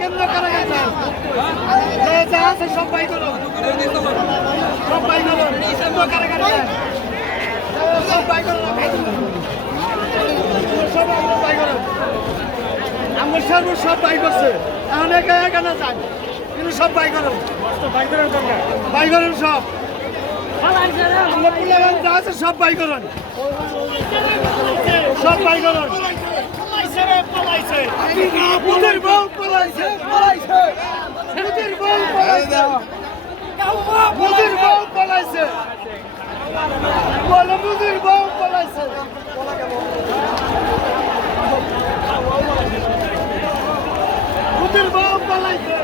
কেন্দ্র করে গেছে যা আছে সব বাই করো সব বাই করো কেন্দ্র করে গেছে সব বাই করো সব বাই করো আমার সর্ব সব বাই করছে এখন একা একা না যান কিন্তু সব বাই করো বাই করেন সব যা আছে সব বাই করুন সব বাই করুন মুদির বউ পলাইছে মুদির বউ পলাইছে মুদির বউ পলাইছে বলো মুদির বউ পলাইছে মুদির বউ পলাইছে